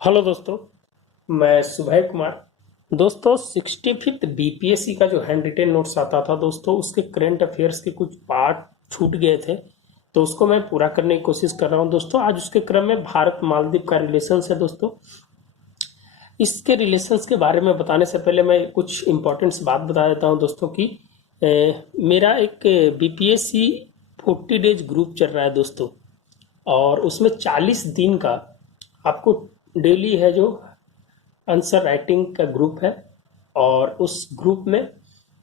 Hello दोस्तों। मैं सुबह कुमार। दोस्तों 65th बीपीएससी का जो हैंड रिटेन नोट्स आता था दोस्तों, उसके करंट अफेयर्स के कुछ पार्ट छूट गए थे, तो उसको मैं पूरा करने की कोशिश कर रहा हूं दोस्तों। आज उसके क्रम में भारत मालदीव का रिलेशंस है दोस्तों। इसके रिलेशंस के बारे में बताने से पहले मैं कुछ इंपॉर्टेंट्स बात बता देता हूं दोस्तों कि मेरा एक बीपीएससी 40 डेज ग्रुप चल रहा है दोस्तों, और उसमें 40 दिन का आपको डेली है जो आंसर राइटिंग का ग्रुप है। और उस ग्रुप में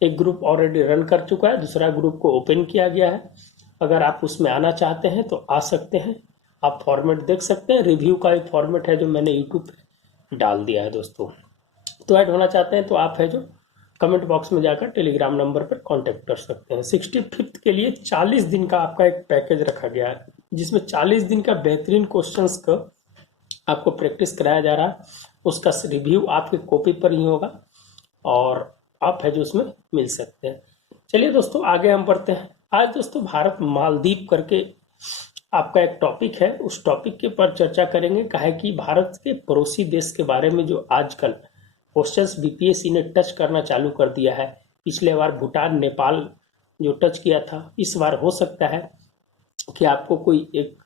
एक ग्रुप ऑलरेडी रन कर चुका है, दूसरा ग्रुप को ओपन किया गया है। अगर आप उसमें आना चाहते हैं तो आ सकते हैं। आप फॉर्मेट देख सकते हैं, रिव्यू का एक फॉर्मेट है जो मैंने यूट्यूब पे डाल दिया है दोस्तों। तो ऐड होना चाहते हैं तो आप है जो कमेंट बॉक्स में जाकर टेलीग्राम नंबर पर कांटेक्ट कर सकते हैं। 65th के लिए 40 दिन का आपका एक पैकेज रखा गया है, जिसमें 40 दिन का बेहतरीन क्वेश्चंस का आपको प्रैक्टिस कराया जा रहा है। उसका रिव्यू आपके कॉपी पर ही होगा और आप है जो उसमें मिल सकते हैं। चलिए दोस्तों आगे हम बढ़ते हैं। आज दोस्तों भारत मालदीव करके आपका एक टॉपिक है, उस टॉपिक के पर चर्चा करेंगे। काहे कि भारत के पड़ोसी देश के बारे में जो आजकल क्वेश्चंस बीपीएससी ने टच करना चालू कर दिया है। पिछले बार भूटान नेपाल जो टच किया था, इस बार हो सकता है कि आपको कोई एक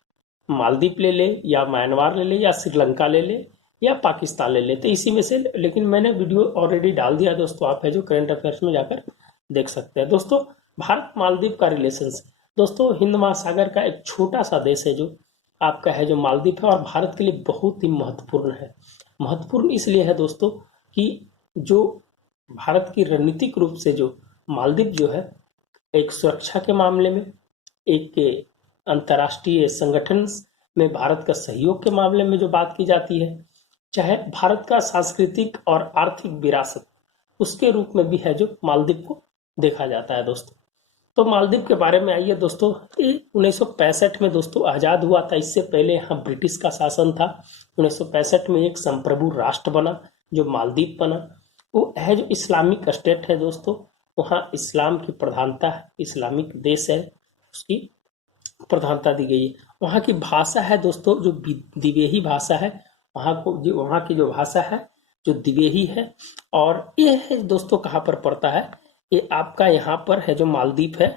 मालदीव ले ले या म्यांमार ले ले या श्रीलंका ले ले या पाकिस्तान ले ले, तो इसी में से। लेकिन मैंने वीडियो ऑलरेडी डाल दिया दोस्तों, आप है जो करंट अफेयर्स में जाकर देख सकते हैं दोस्तों। भारत मालदीव का रिलेशंस दोस्तों, हिंद महासागर का एक छोटा सा देश है जो आपका है जो मालदीव है, और भारत के लिए बहुत ही महत्वपूर्ण है। महत्वपूर्ण इसलिए है दोस्तों कि जो भारत की रणनीतिक रूप से जो मालदीव जो है, एक सुरक्षा के मामले में, एक अंतर्राष्ट्रीय संगठन में भारत का सहयोग के मामले में जो बात की जाती है, चाहे भारत का सांस्कृतिक और आर्थिक विरासत, उसके रूप में भी है जो मालदीव को देखा जाता है दोस्तों। तो मालदीव के बारे में आइए दोस्तों। ये 1965 में दोस्तों आज़ाद हुआ था। इससे पहले यहाँ ब्रिटिश का शासन था। 1965 में एक संप्रभु राष्ट्र बना जो मालदीव बना। वो है जो इस्लामिक स्टेट है दोस्तों। वहाँ इस्लाम की प्रधानता है, इस्लामिक देश है, उसकी प्रधानता दी गई है। वहाँ की भाषा है दोस्तों जो दिवेही भाषा है। वहाँ की जो भाषा है जो दिवेही है। और ये है दोस्तों कहाँ पर पड़ता है, ये आपका यहाँ पर है जो मालदीव है,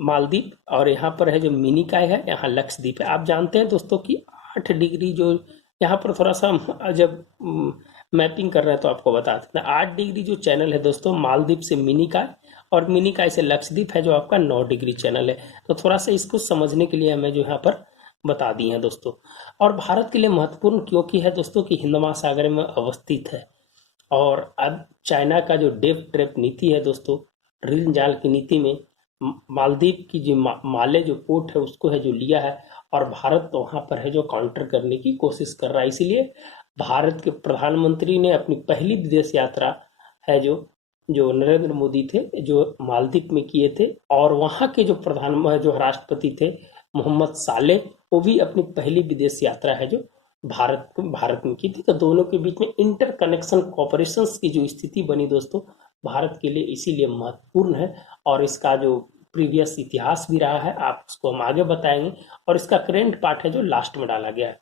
मालदीव। और यहाँ पर है जो मिनिकॉय है, यहाँ लक्षद्वीप है। आप जानते हैं दोस्तों कि 8 डिग्री जो यहाँ पर थोड़ा सा जब मैपिंग कर रहे हैं तो आपको बता देते हैं, 8 डिग्री जो चैनल है दोस्तों मालदीव से मिनिकॉय, और मिनिकॉय से लक्षद्वीप है जो आपका 9 डिग्री चैनल है। तो थोड़ा सा इसको समझने के लिए हमें जो यहाँ पर बता दी है दोस्तों। और भारत के लिए महत्वपूर्ण क्योंकि है दोस्तों कि हिंद महासागर में अवस्थित है। और अब चाइना का जो डेप ट्रैप नीति है दोस्तों, ऋण जाल की नीति में मालदीव की जो माले जो पोर्ट है उसको है जो लिया है, और भारत तो वहां पर है जो काउंटर करने की कोशिश कर रहा है। इसीलिए भारत के प्रधानमंत्री ने अपनी पहली विदेश यात्रा है जो जो नरेंद्र मोदी थे जो मालदीव में किए थे, और वहां के जो जो राष्ट्रपति थे मोहम्मद साले, वो भी अपनी पहली विदेश यात्रा है जो भारत में की थी। तो दोनों के बीच में इंटर कनेक्शन कॉपरेशन की जो स्थिति बनी दोस्तों, भारत के लिए इसीलिए महत्वपूर्ण है। और इसका जो प्रीवियस इतिहास भी रहा है, आप उसको हम आगे बताएंगे। और इसका करेंट पार्ट है जो लास्ट में डाला गया है।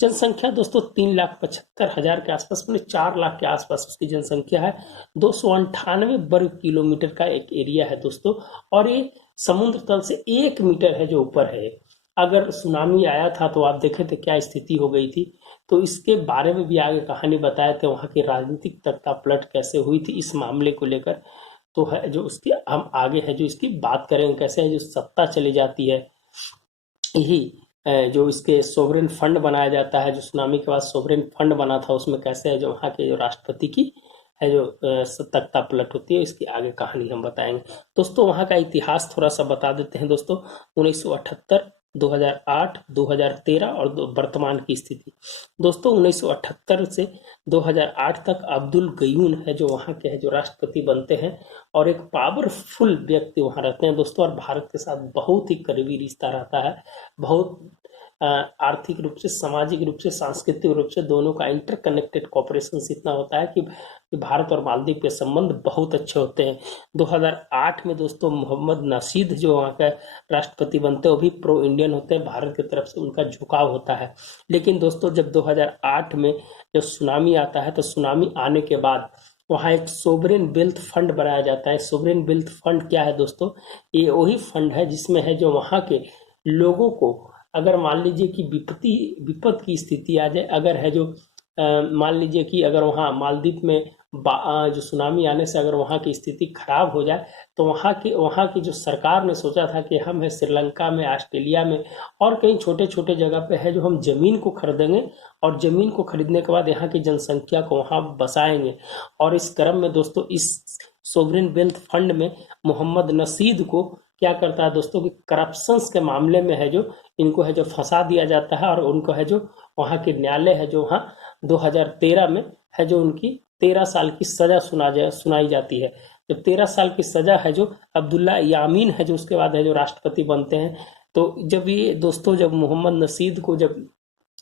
जनसंख्या दोस्तों 3,75,000 के आसपास, मैंने 4 लाख के आसपास उसकी जनसंख्या है। 298 वर्ग किलोमीटर का एक एरिया है दोस्तों। और ये समुद्र तल से 1 मीटर है जो ऊपर है। अगर सुनामी आया था तो आप देखे थे क्या स्थिति हो गई थी। तो इसके बारे में भी आगे कहानी बताए थे, वहाँ की राजनीतिक तख्ता पलट कैसे हुई थी इस मामले को लेकर। तो है जो उसकी हम आगे है जो इसकी बात करेंगे, कैसे है जो सत्ता चली जाती है। यही जो इसके सोवरेन फंड बनाया जाता है, जो सुनामी के बाद सोवरेन फंड बना था, उसमें कैसे है जो वहाँ के जो राष्ट्रपति की है जो तख्ता पलट होती है, इसकी आगे कहानी हम बताएंगे दोस्तों। वहाँ का इतिहास थोड़ा सा बता देते हैं दोस्तों। 1978, 2008, 2013 और वर्तमान की स्थिति दोस्तों। 1978 से 2008 तक अब्दुल गयून है जो वहाँ के है जो राष्ट्रपति बनते हैं, और एक पावरफुल व्यक्ति वहाँ रहते हैं दोस्तों। और भारत के साथ बहुत ही करीबी रिश्ता रहता है। बहुत आर्थिक रूप से, सामाजिक रूप से, सांस्कृतिक रूप से दोनों का इंटरकनेक्टेड कॉपरेशन इतना होता है कि भारत और मालदीव के संबंध बहुत अच्छे होते हैं। 2008 में दोस्तों मोहम्मद नशीद जो वहाँ का राष्ट्रपति बनते हैं वो भी प्रो इंडियन होते हैं, भारत की तरफ से उनका झुकाव होता है। लेकिन दोस्तों जब 2008 में जब सुनामी आता है तो सुनामी आने के बाद वहाँ एक सोवरेन वेल्थ फंड बनाया जाता है। सोवरेन वेल्थ फंड क्या है दोस्तों? ये वही फंड है जिसमें है जो वहाँ के लोगों को, अगर मान लीजिए कि विपत्ति की स्थिति आ जाए, अगर है जो मान लीजिए कि अगर वहाँ मालदीव में जो सुनामी आने से अगर वहाँ की स्थिति खराब हो जाए तो वहाँ की जो सरकार ने सोचा था कि हम है श्रीलंका में, ऑस्ट्रेलिया में और कई छोटे छोटे जगह पे है जो हम जमीन को खरीदेंगे और जमीन को खरीदने के बाद यहाँ की जनसंख्या को वहाँ बसाएंगे। और इस क्रम में दोस्तों इस सोवरेन वेल्थ फंड में मोहम्मद नशीद को क्या करता है दोस्तों कि करप्शंस के मामले में है जो इनको है जो फंसा दिया जाता है और उनको है जो वहाँ के न्यायालय है जो वहाँ 2013 में है जो उनकी 13 साल की सजा सुनाई जाती है। जब 13 साल की सजा है जो अब्दुल्ला यामीन है जो उसके बाद है जो राष्ट्रपति बनते हैं। तो जब ये दोस्तों जब मोहम्मद नशीद को जब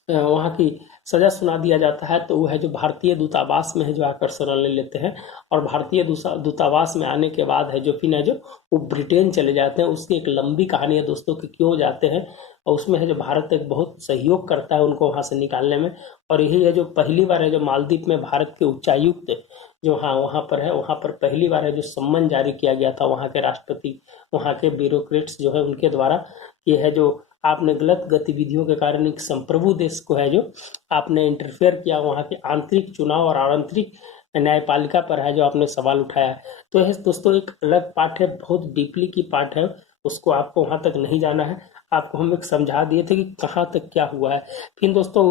वहाँ की सजा सुना दिया जाता है तो वो है जो भारतीय दूतावास में है जो आकर शरण ले लेते हैं और भारतीय दूतावास में आने के बाद है जो फिर है जो वो ब्रिटेन चले जाते हैं। उसकी एक लंबी कहानी है दोस्तों कि क्यों जाते हैं और उसमें है जो भारत एक बहुत सहयोग करता है उनको वहाँ से निकालने में। और यही है जो पहली बार है जो मालदीव में भारत के उच्चायुक्त जो वहाँ पर है, वहाँ पर पहली बार है जो सम्मन जारी किया गया था वहाँ के राष्ट्रपति, वहाँ के ब्यूरोक्रेट्स जो है उनके द्वारा। ये है जो आपने गलत गतिविधियों के कारण एक संप्रभु देश को है जो आपने इंटरफेयर किया, वहाँ के आंतरिक चुनाव और आंतरिक न्यायपालिका पर है जो आपने सवाल उठाया है। तो यह दोस्तों एक अलग पार्ट है, बहुत डीपली की पार्ट है, उसको आपको वहाँ तक नहीं जाना है। आपको हम एक समझा दिए थे कि कहाँ तक क्या हुआ है। फिर दोस्तों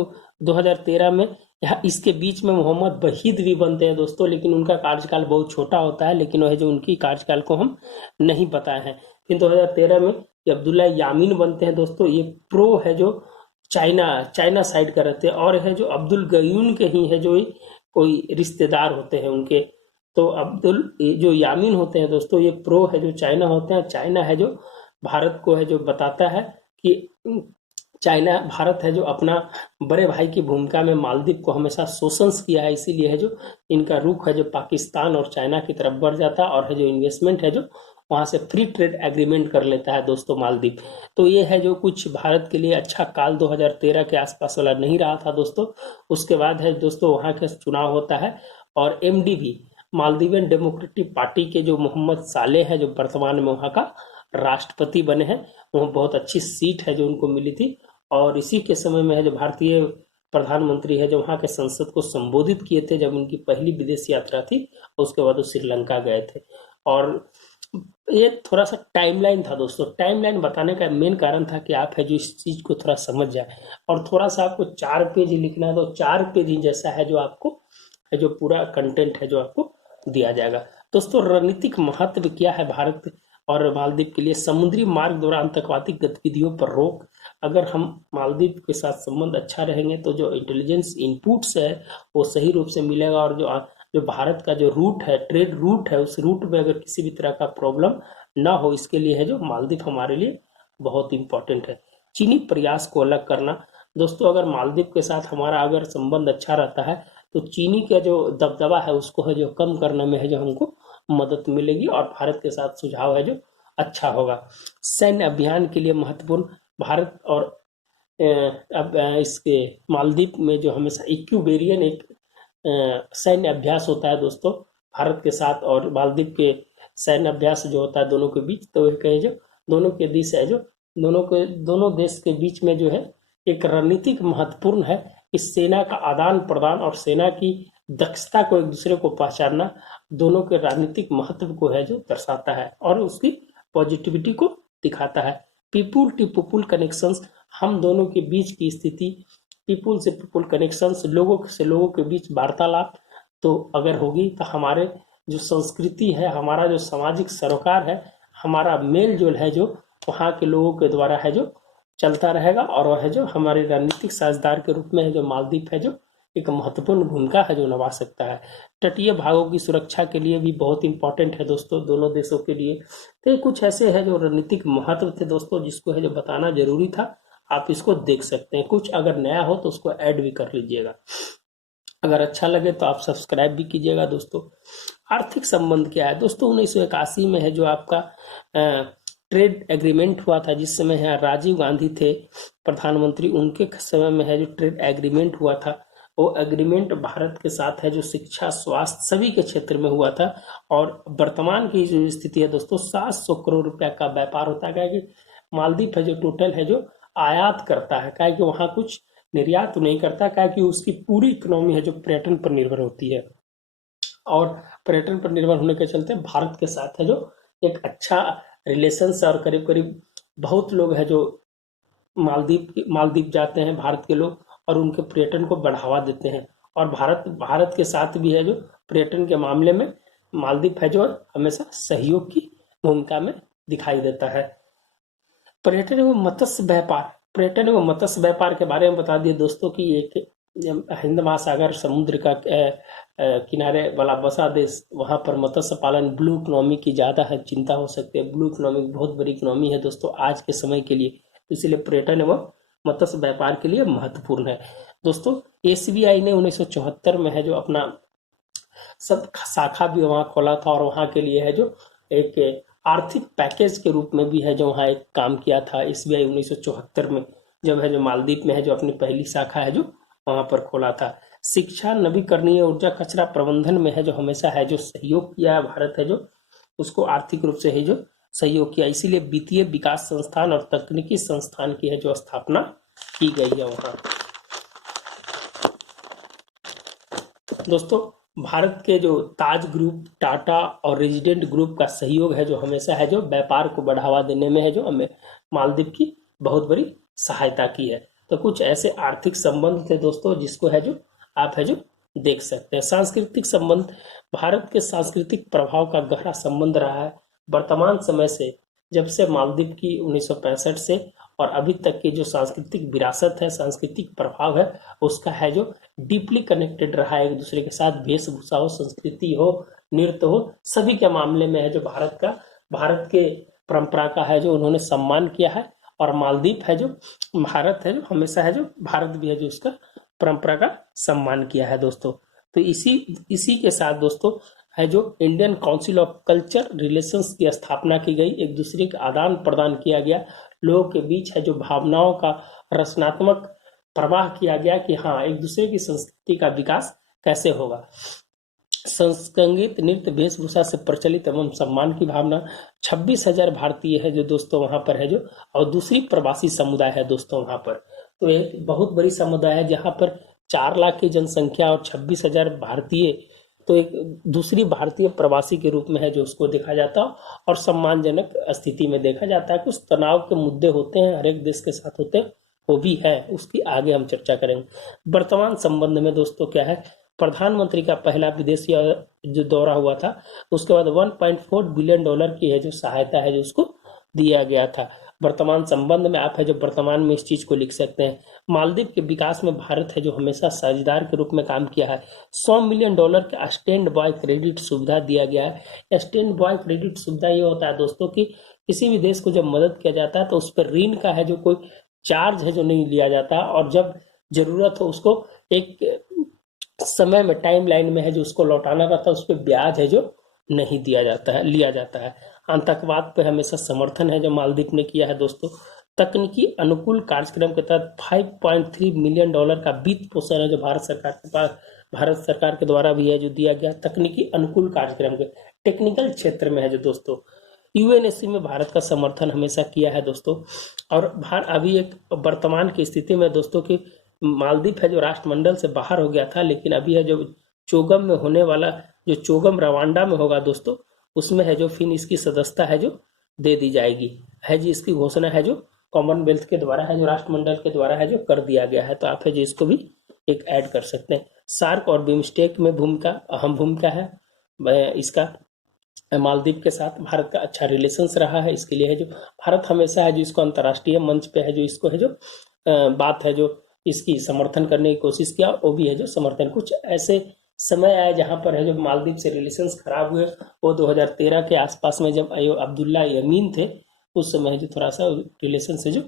2013 में यहाँ इसके बीच में मोहम्मद वहीद भी बनते हैं दोस्तों, लेकिन उनका कार्यकाल बहुत छोटा होता है, लेकिन वह जो उनकी कार्यकाल को हम नहीं बताए हैं। फिर 2013 में ये अब्दुल्ला यामीन बनते हैं दोस्तों, ये प्रो है जो चाइना साइड का रहते हैं और है जो अब्दुल गयून के ही है जो कोई रिश्तेदार होते हैं उनके। तो जो यामीन होते हैं दोस्तों ये प्रो है जो चाइना होते हैं। चाइना है जो भारत को है जो बताता है कि भारत है जो अपना बड़े भाई की भूमिका में मालदीव को हमेशा शोषण किया है, इसीलिए है जो इनका रुख है जो पाकिस्तान और चाइना की तरफ बढ़ जाता है और है जो इन्वेस्टमेंट है जो वहाँ से फ्री ट्रेड एग्रीमेंट कर लेता है दोस्तों मालदीव। तो ये है जो कुछ भारत के लिए अच्छा काल 2013 के आसपास वाला नहीं रहा था दोस्तों। उसके बाद है दोस्तों वहाँ का चुनाव होता है और MDP मालदीवियन डेमोक्रेटिक पार्टी के जो मोहम्मद सालेह है जो वर्तमान में वहाँ का राष्ट्रपति बने हैं, वह बहुत अच्छी सीट है जो उनको मिली थी। और इसी के समय में है जो भारतीय प्रधानमंत्री है जो वहाँ के संसद को संबोधित किए थे जब उनकी पहली विदेश यात्रा थी, उसके बाद वो श्रीलंका गए थे। और ये थोड़ा सा टाइमलाइन था दोस्तों। टाइमलाइन बताने का मेन कारण था कि आप है जो इस चीज को थोड़ा समझ जाए और थोड़ा सा आपको 4 पेज ही लिखना है तो 4 पेज ही जैसा है जो आपको है जो पूरा कंटेंट है जो आपको दिया जाएगा। दोस्तों रणनीतिक महत्व क्या है भारत और मालदीव के लिए? समुद्री मार्ग द्वारा आतंकवादी गतिविधियों पर रोक। अगर हम मालदीव के साथ संबंध अच्छा रहेंगे तो जो इंटेलिजेंस इनपुट्स है वो सही रूप से मिलेगा और जो भारत का जो रूट है, ट्रेड रूट है, उस रूट में अगर किसी भी तरह का प्रॉब्लम ना हो, इसके लिए है जो मालदीव हमारे लिए बहुत इंपॉर्टेंट है। चीनी प्रयास को अलग करना। दोस्तों अगर मालदीव के साथ हमारा अगर संबंध अच्छा रहता है तो चीनी का जो दबदबा है उसको है जो कम करने में है जो हमको मदद मिलेगी और भारत के साथ सुझाव है जो अच्छा होगा। सैन्य अभियान के लिए महत्वपूर्ण। भारत और अब इसके मालदीव में जो हमेशा इक्विबेरियन एक सैन्य अभ्यास होता है दोस्तों भारत के साथ और मालदीव के सैन्य अभ्यास जो होता है दोनों के बीच, तो एक है जो दोनों के देश है जो दोनों देश के बीच में जो है एक रणनीतिक महत्वपूर्ण है। इस सेना का आदान प्रदान और सेना की दक्षता को एक दूसरे को पहचानना दोनों के राजनीतिक महत्व को है जो दर्शाता है और उसकी पॉजिटिविटी को दिखाता है। पीपुल टू पीपुल कनेक्शंस, हम दोनों के बीच की स्थिति, पीपुल से पीपुल कनेक्शंस, लोगों से लोगों के बीच वार्तालाप तो अगर होगी तो हमारे जो संस्कृति है, हमारा जो सामाजिक सरोकार है, हमारा मेल जोल है जो वहाँ के लोगों के द्वारा है जो चलता रहेगा और वह है जो हमारे रणनीतिक साझेदार के रूप में है जो मालदीव है जो एक महत्वपूर्ण भूमिका है जो निभा सकता है। तटीय भागों की सुरक्षा के लिए भी बहुत इंपॉर्टेंट है दोस्तों दोनों देशों के लिए। तो कुछ ऐसे है जो रणनीतिक महत्व थे दोस्तों जिसको है जो बताना जरूरी था आप इसको देख सकते हैं। कुछ अगर नया हो तो उसको ऐड भी कर लीजिएगा। अगर अच्छा लगे तो आप सब्सक्राइब भी कीजिएगा दोस्तों। आर्थिक संबंध क्या है दोस्तों? 1981 में है जो आपका ट्रेड एग्रीमेंट हुआ था, जिस समय यहाँ राजीव गांधी थे प्रधानमंत्री, उनके समय में है जो ट्रेड एग्रीमेंट हुआ था। वो एग्रीमेंट भारत के साथ है जो शिक्षा, स्वास्थ्य सभी के क्षेत्र में हुआ था। और वर्तमान की जो स्थिति है दोस्तों, 700 करोड़ रुपया का व्यापार होता है। क्या कि मालदीव है जो टोटल है जो आयात करता है, क्या कि वहाँ कुछ निर्यात नहीं करता, क्या कि उसकी पूरी इकोनॉमी है जो पर्यटन पर निर्भर होती है। और पर्यटन पर निर्भर होने के चलते भारत के साथ है जो एक अच्छा रिलेशन है। और करीब करीब बहुत लोग हैं जो मालदीव जाते हैं भारत के लोग, और उनके पर्यटन को बढ़ावा देते हैं। और भारत के साथ भी है जो पर्यटन के मामले में मालदीव है जो हमेशा सहयोग की भूमिका में दिखाई देता है। पर्यटन एवं मत्स्य व्यापार, पर्यटन एवं मत्स्य व्यापार के बारे में बता दिए दोस्तों कि एक हिंद महासागर समुद्र का किनारे वाला बसा देश, वहां पर मत्स्य पालन, ब्लू इकोनॉमी की ज्यादा है चिंता हो सकती है। ब्लू इकोनॉमी बहुत बड़ी इकोनॉमी है दोस्तों आज के समय के लिए, इसलिए पर्यटन एवं मत्स्य व्यापार के लिए महत्वपूर्ण है दोस्तों। एसबीआई ने 1974 में है जो अपना सब शाखा भी वहाँ खोला था, और वहाँ के लिए है जो एक आर्थिक पैकेज के रूप में भी है जो वहाँ एक काम किया था एसबीआई 1974 में, जब है जो मालदीव में है जो अपनी पहली शाखा है जो वहाँ पर खोला था। शिक्षा, नवीकरणीय ऊर्जा, कचरा प्रबंधन में है जो हमेशा है जो सहयोग किया है भारत है जो उसको आर्थिक रूप से है जो सहयोग किया, इसीलिए वित्तीय विकास संस्थान और तकनीकी संस्थान की है जो स्थापना की गई है वहाँ। दोस्तों भारत के जो ताज ग्रुप, टाटा और रेजिडेंट ग्रुप का सहयोग है जो हमेशा है जो व्यापार को बढ़ावा देने में है जो हमें मालदीव की बहुत बड़ी सहायता की है। तो कुछ ऐसे आर्थिक संबंध थे दोस्तों जिसको है जो आप है जो देख सकते हैं। सांस्कृतिक संबंध, भारत के सांस्कृतिक प्रभाव का गहरा संबंध रहा है वर्तमान समय से, जब से मालदीव की 1965 से और अभी तक की जो सांस्कृतिक विरासत है, सांस्कृतिक प्रभाव है, उसका है जो डीपली कनेक्टेड रहा है एक दूसरे के साथ। वेशभूषा हो, संस्कृति हो, नृत्य हो, सभी के मामले में है जो भारत के परंपरा का है जो उन्होंने सम्मान किया है। और मालदीव है जो भारत है जो हमेशा है जो भारत भी है जो उसका परंपरा का सम्मान किया है दोस्तों। तो इसी के साथ दोस्तों है जो Indian council of culture relations की स्थापना की गई। एक दूसरे का आदान प्रदान किया गया, लोगों के बीच है जो भावनाओं का रचनात्मक प्रवाह किया गया कि हाँ एक दूसरे की संस्कृति का विकास कैसे होगा। संगीत, नृत्य, वेशभूषा से प्रचलित एवं सम्मान की भावना। 26,000 भारतीय है जो दोस्तों वहां पर है जो, और दूसरी प्रवासी समुदाय है दोस्तों वहां पर। तो एक बहुत बड़ी समुदाय है जहां पर 4 लाख की जनसंख्या और 26,000 भारतीय, तो एक दूसरी भारतीय प्रवासी के रूप में है जो उसको देखा जाता है, और सम्मानजनक स्थिति में देखा जाता है। कुछ तनाव के मुद्दे होते हैं, हर एक देश के साथ होते हैं, वो भी है, उसकी आगे हम चर्चा करेंगे। वर्तमान संबंध में दोस्तों क्या है, प्रधानमंत्री का पहला विदेशी जो दौरा हुआ था, उसके बाद $1.4 बिलियन की है जो सहायता है जो उसको दिया गया था। वर्तमान संबंध में आप है जो वर्तमान में इस चीज को लिख सकते हैं। मालदीव के विकास में भारत है जो हमेशा साझेदार के रूप में काम किया है। $100 मिलियन का स्टैंड बाय क्रेडिट सुविधा दिया गया है। स्टैंड बाय क्रेडिट सुविधा ये होता है दोस्तों कि किसी भी देश को जब मदद किया जाता है तो उस पर ऋण का है जो कोई चार्ज है जो नहीं लिया जाता, और जब जरूरत हो उसको एक समय में टाइम लाइन में है जो उसको लौटाना रहता है, उस पर ब्याज है जो नहीं दिया जाता है, लिया जाता है। आतंकवाद पे हमेशा समर्थन है जो मालदीव ने किया है दोस्तों। तकनीकी अनुकूल कार्यक्रम के तहत $5.3 मिलियन का वित्त पोषण है जो भारत सरकार के द्वारा भी है जो दिया गया। तकनीकी अनुकूल कार्यक्रम के टेक्निकल क्षेत्र में है जो दोस्तों यूएनएससी में भारत का समर्थन हमेशा किया है दोस्तों। और अभी एक वर्तमान की स्थिति में दोस्तों की मालदीव है जो राष्ट्रमंडल से बाहर हो गया था, लेकिन अभी है जो चोगम में होने वाला, जो चोगम रवांडा में होगा दोस्तों, उसमें है जो फिर इसकी सदस्यता है जो दे दी जाएगी है जी। इसकी घोषणा है जो कॉमनवेल्थ के द्वारा है जो राष्ट्रमंडल के द्वारा है जो कर दिया गया है। तो आप है जो इसको भी एक ऐड कर सकते हैं। सार्क और बिमस्टेक में अहम भूमिका है इसका। मालदीव के साथ भारत का अच्छा रिलेशंस रहा है, इसके लिए है जो भारत हमेशा है जो इसको अंतर्राष्ट्रीय मंच पे है जो इसको है जो बात है जो इसकी समर्थन करने की कोशिश किया, वो भी है जो समर्थन। कुछ ऐसे समय आया जहां पर है जो मालदीव से रिलेशंस खराब हुए, वो 2013 के आसपास में जब अब्दुल्ला यमीन थे, उस समय जो थोड़ा सा रिलेशन से जो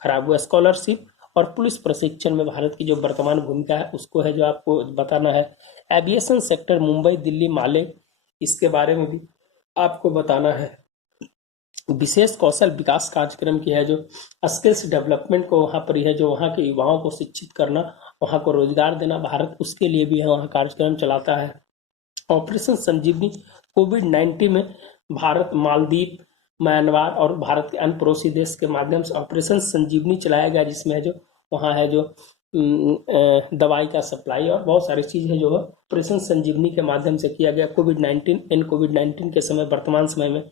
खराब हुआ। स्कॉलरशिप और पुलिस प्रशिक्षण में भारत की जो वर्तमान भूमिका है उसको है जो आपको बताना है। एविएशन सेक्टर मुंबई दिल्ली माले, इसके बारे में भी आपको बताना है। विशेष कौशल विकास कार्यक्रम की है जो स्किल्स डेवलपमेंट को वहाँ पर ही है जो वहाँ के युवाओं को शिक्षित करना, वहाँ को रोजगार देना, भारत उसके लिए भी है वहाँ कार्यक्रम चलाता है। ऑपरेशन संजीवनी, कोविड-19 में भारत, मालदीव, म्यांमार और भारत के अन्य पड़ोसी देश के माध्यम से ऑपरेशन संजीवनी चलाया गया, जिसमें है जो वहाँ है जो दवाई का सप्लाई और बहुत सारी चीज़ है जो ऑपरेशन संजीवनी के माध्यम से किया गया। कोविड-19 के समय, वर्तमान समय में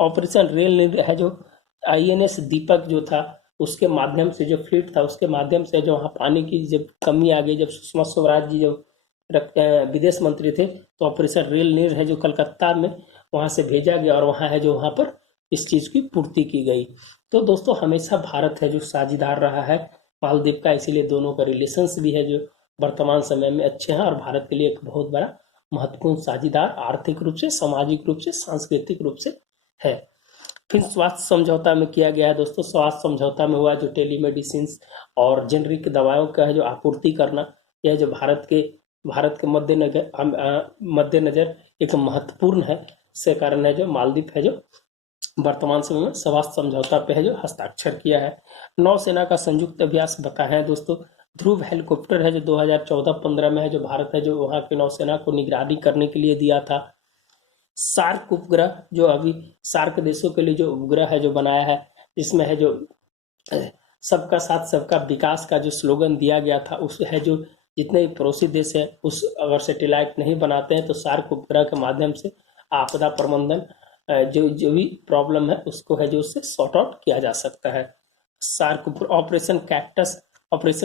ऑपरेशन रेल है जो INS दीपक जो था उसके माध्यम से, जो फ्लीट था उसके माध्यम से जो वहाँ पानी की जब कमी आ गई, जब सुषमा स्वराज जी जब विदेश मंत्री थे, तो ऑपरेशन रेल नीर है जो कलकत्ता में वहाँ से भेजा गया और वहाँ है जो वहाँ पर इस चीज़ की पूर्ति की गई। तो दोस्तों हमेशा भारत है जो साझेदार रहा है मालदीव का, इसीलिए दोनों का रिलेशंस भी है जो वर्तमान समय में अच्छे हैं और भारत के लिए एक बहुत बड़ा महत्वपूर्ण साझेदार, आर्थिक रूप से, सामाजिक रूप से, सांस्कृतिक रूप से है। फिर स्वास्थ्य समझौता में किया गया है दोस्तों। स्वास्थ्य समझौता में हुआ जो टेलीमेडिसिन और जेनरिक दवाओं का है जो आपूर्ति करना, यह जो भारत के मद्देनजर एक महत्वपूर्ण है, इसके कारण है जो मालदीव है जो वर्तमान समय में स्वास्थ्य समझौता पे है जो हस्ताक्षर किया है। नौसेना का संयुक्त अभ्यास बताया है दोस्तों। ध्रुव हेलीकॉप्टर है जो 2014-15 में है जो भारत है जो वहाँ की नौसेना को निगरानी करने के लिए दिया था। सार्क उपग्रह, जो अभी सार्क देशों के लिए जो उपग्रह है जो बनाया है, इसमें है जो सबका साथ सबका विकास का जो स्लोगन दिया गया था, उस है जो जितने भी पड़ोसी देश है उस अगर सैटेलाइट नहीं बनाते हैं तो सार्क उपग्रह के माध्यम से आपदा प्रबंधन, जो भी प्रॉब्लम है उसको है जो उससे सॉर्ट आउट किया जा सकता है। सार्क ऑपरेशन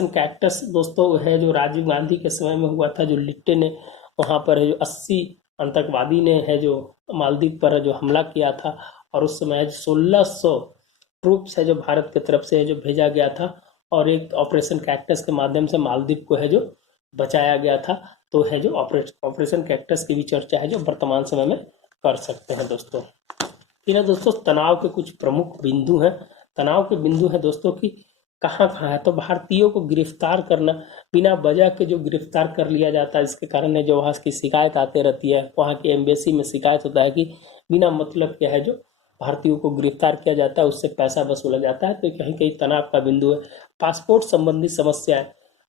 कैक्टस दोस्तों है जो राजीव गांधी के समय में हुआ था, जो लिट्टे ने वहाँ पर है जो 80 आतंकवादी ने है जो मालदीव पर है जो हमला किया था और उस समय 1600 ट्रूप्स है जो भारत की तरफ से है जो भेजा गया था और एक ऑपरेशन कैक्टस के माध्यम से मालदीव को है जो बचाया गया था। तो है जो ऑपरेशन कैक्टस की भी चर्चा है जो वर्तमान समय में कर सकते हैं दोस्तों। फिर है दोस्तों तनाव के कुछ प्रमुख बिंदु हैं। तनाव के बिंदु है दोस्तों की कहाँ कहाँ है, तो भारतीयों को गिरफ्तार करना, बिना वजह के जो गिरफ्तार कर लिया जाता है, इसके कारण है जो वहाँ की शिकायत आती रहती है, वहाँ की एम्बेसी में शिकायत होता है कि बिना मतलब के है जो भारतीयों को गिरफ्तार किया जाता है, उससे पैसा वसूला जाता है, तो कहीं कहीं तनाव का बिंदु है। पासपोर्ट संबंधी समस्याएं,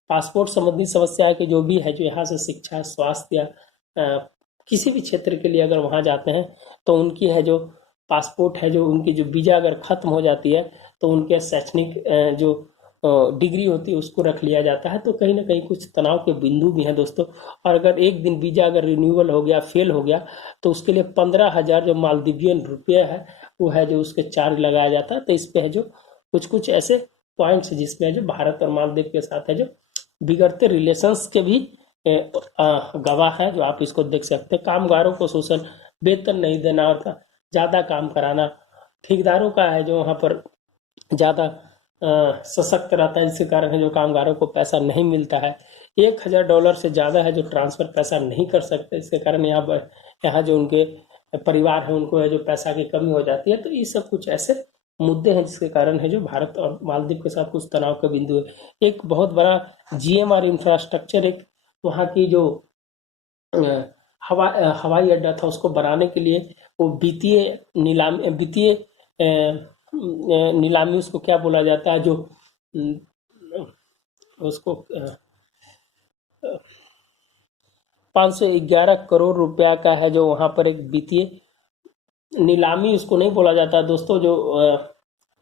पासपोर्ट संबंधी समस्या कि जो भी है जो यहाँ से शिक्षा, स्वास्थ्य या किसी भी क्षेत्र के लिए अगर वहाँ जाते हैं तो उनकी है जो पासपोर्ट है जो उनकी जो वीज़ा अगर ख़त्म हो जाती है तो उनके शैक्षणिक जो डिग्री होती है उसको रख लिया जाता है। तो कहीं ना कहीं कुछ तनाव के बिंदु भी हैं दोस्तों। और अगर एक दिन वीज़ा अगर रिन्यूअल हो गया, फेल हो गया, तो उसके लिए 15,000 जो मालदीवियन रुपये है वो है जो उसके चार्ज लगाया जाता है। तो इस पे है जो कुछ कुछ ऐसे पॉइंट्स जिसमें है जो भारत और मालदीव के साथ है जो बिगड़ते रिलेशंस के भी गवाह है, जो आप इसको देख सकते हैं। कामगारों को शोषण, वेतन नहीं देना और ज़्यादा काम कराना, ठेकेदारों का है जो वहाँ पर ज़्यादा सशक्त रहता है, जिसके कारण है जो कामगारों को पैसा नहीं मिलता है। $1,000 से ज़्यादा है जो ट्रांसफ़र पैसा नहीं कर सकते, इसके कारण यहाँ जो उनके परिवार है उनको है जो पैसा की कमी हो जाती है। तो ये सब कुछ ऐसे मुद्दे हैं जिसके कारण है जो भारत और मालदीव के साथ कुछ तनाव का बिंदु है। एक बहुत बड़ा GMR इंफ्रास्ट्रक्चर, एक वहाँ की जो हवाई अड्डा था उसको बनाने के लिए वो वित्तीय नीलामी उसको क्या बोला जाता है, जो उसको 511 करोड़ रुपया का है जो वहाँ पर एक वित्तीय नीलामी उसको नहीं बोला जाता दोस्तों, जो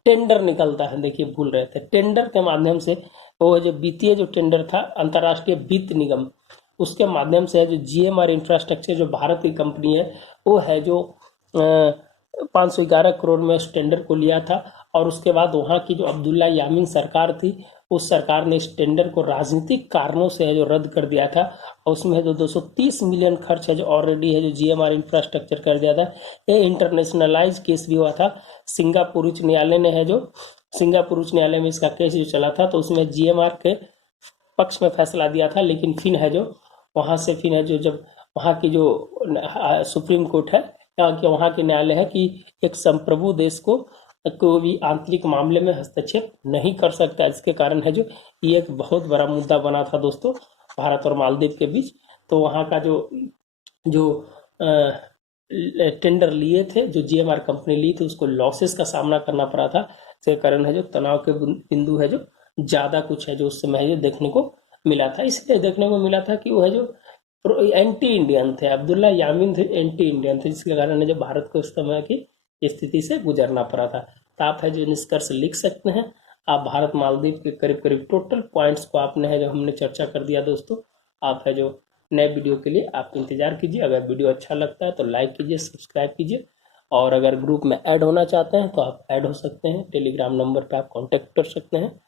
टेंडर निकलता है, देखिए भूल रहे थे, टेंडर के माध्यम से वो जो वित्तीय जो टेंडर था अंतर्राष्ट्रीय वित्त निगम, उसके माध्यम से है जो GMR इंफ्रास्ट्रक्चर जो भारत की कंपनी है वो है जो 511 करोड़ में उस टेंडर को लिया था। और उसके बाद वहाँ की जो अब्दुल्ला यामीन सरकार थी, उस सरकार ने इस टेंडर को राजनीतिक कारणों से है जो रद्द कर दिया था और उसमें है जो 230 मिलियन खर्च है जो ऑलरेडी है जो GMR इंफ्रास्ट्रक्चर कर दिया था। ये इंटरनेशनलाइज केस भी हुआ था। सिंगापुर उच्च न्यायालय में इसका केस जो चला था, तो उसमें GMR के पक्ष में फैसला दिया था, लेकिन फिर है जो वहाँ से फिर है जो जब वहाँ की जो सुप्रीम कोर्ट है या कि वहाँ के न्यायालय है कि एक संप्रभु देश को कोई भी आंतरिक मामले में हस्तक्षेप नहीं कर सकता। इसके कारण है जो ये एक बहुत बड़ा मुद्दा बना था दोस्तों भारत और मालदीव के बीच। तो वहाँ का जो जो टेंडर लिए थे, जो जीएमआर कंपनी ली थी, उसको लॉसेस का सामना करना पड़ा था। इसके कारण है जो तनाव के बिंदु है जो ज़्यादा कुछ है जो उस समय जो देखने को मिला था। इसलिए देखने को मिला था कि वो है जो एंटी इंडियन थे, अब्दुल्ला यामीन थे, एंटी इंडियन थे, जिसके कारण है जो भारत को इस समय की स्थिति से गुजरना पड़ा था। तो आप है जो निष्कर्ष लिख सकते हैं। आप भारत मालदीव के करीब करीब टोटल पॉइंट्स को आपने है जो हमने चर्चा कर दिया दोस्तों। आप है जो नए वीडियो के लिए आप इंतजार कीजिए। अगर वीडियो अच्छा लगता है तो लाइक कीजिए, सब्सक्राइब कीजिए, और अगर ग्रुप में ऐड होना चाहते हैं तो आप ऐड हो सकते हैं। टेलीग्राम नंबर पे आप कांटेक्ट कर सकते हैं।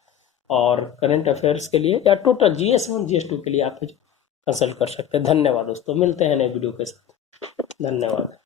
और करंट अफेयर्स के लिए या टोटल GS1 GS2 के लिए आप कंसल्ट कर सकते हैं। धन्यवाद दोस्तों, मिलते हैं नए वीडियो के साथ। धन्यवाद।